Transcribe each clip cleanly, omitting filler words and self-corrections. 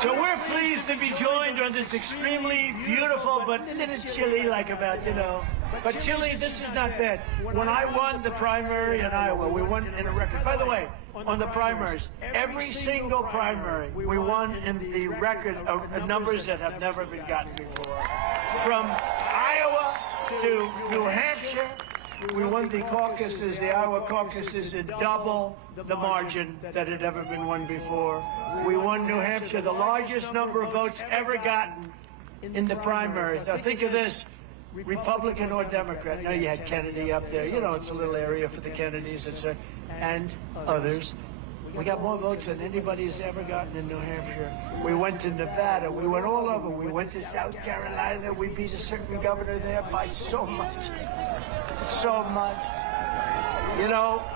So we're pleased to be joined on this extremely beautiful, but a little chilly, like about, but chilly, this is not bad. When I won the primary in Iowa, we won in a record. By the way, on the primaries, every single primary, we won in the record of numbers that have never been gotten before. From Iowa to New Hampshire, we won the caucuses, the Iowa caucuses, in double the margin that had ever been won before. We won New Hampshire, the largest number of votes ever gotten in the primary. Now think of this, Republican or Democrat. Now you had Kennedy up there. It's a little area for the Kennedys, and others. We got more votes than anybody has ever gotten in New Hampshire. We went to Nevada. We went all over. We went to South Carolina. We beat a certain governor there by so much. So much.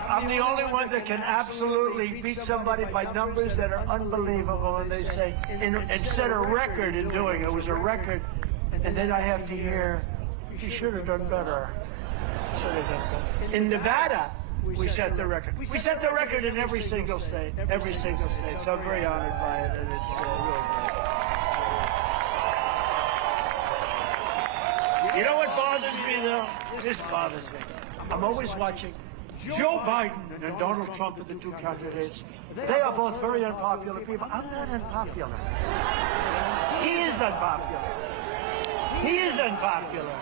I'm the only one that can absolutely beat somebody by numbers that are unbelievable. And they say, and set a record in doing it. It was a record. And then I have to hear, she should have done better. She should have done better. In Nevada, we set the record. We set the record in every single state. Every single state. So I'm very honored by it. And it's really great. You know what bothers me, though? This bothers me. I'm always watching Joe Biden and Donald Trump are the two candidates. They are both very unpopular people. I'm not unpopular. He is unpopular. He is unpopular.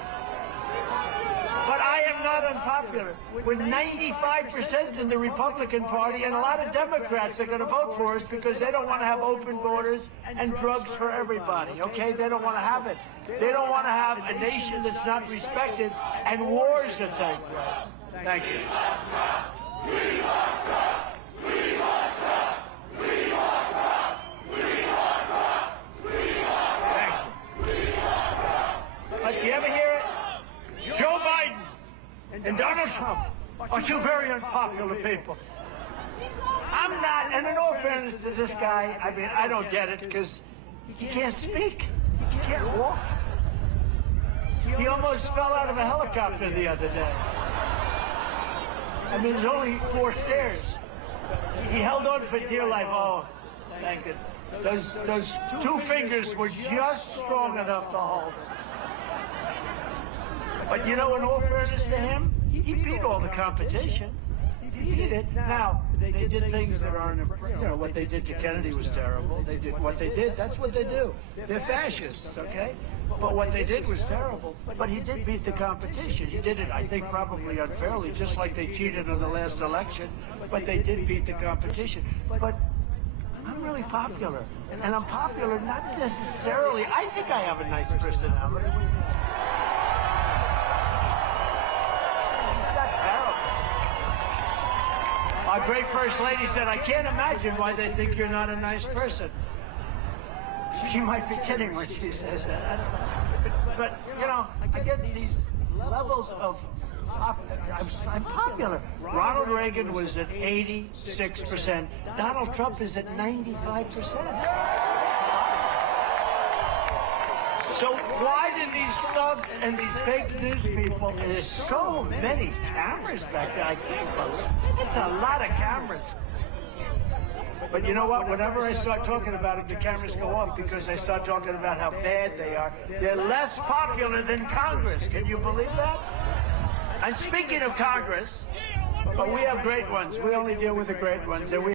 But I am not unpopular. We're 95% in the Republican Party, and a lot of Democrats are going to vote for us because they don't want to have open borders and drugs for everybody, okay? They don't want to have it. They don't want to have a nation that's not respected and wars that take place. Thank you. We want Trump! We want Trump! We want Trump! We want Trump! We want Trump! Thank you. We want Trump! But do you ever hear it? Joe Biden and Donald Trump are two very unpopular people. I'm not, and in all fairness to this guy, I don't get it because he can't speak. He can't walk. He almost fell out of a helicopter the other day. There's only 4 stairs. He held on for dear life. Oh, thank you. Those 2 fingers were just strong enough to hold. But in all fairness to him, he beat all the competition. He beat it. Now, they did things that aren't, what they did to Kennedy was terrible. They did what they did. That's what they do. They're fascists, okay? But what they did was terrible. But he did beat the competition. He did it, I think, probably unfairly, just like they cheated in the last election. But they did beat the competition. But I'm really popular. And I'm popular not necessarily. I think I have a nice personality. Our great First Lady said, I can't imagine why they think you're not a nice person. She might be kidding when she says that. I don't know. But I get these levels of I'm popular. Ronald Reagan was at 86%. Donald Trump is at 95%. So why do these thugs and these fake news people, there's so many cameras back there, I can't believe it. It's a lot of cameras. But you know what? Whenever I start talking about it, the cameras go off because I start talking about how bad they are. They're less popular than Congress. Can you believe that? And speaking of Congress, we have great ones. We only deal with the great ones. And we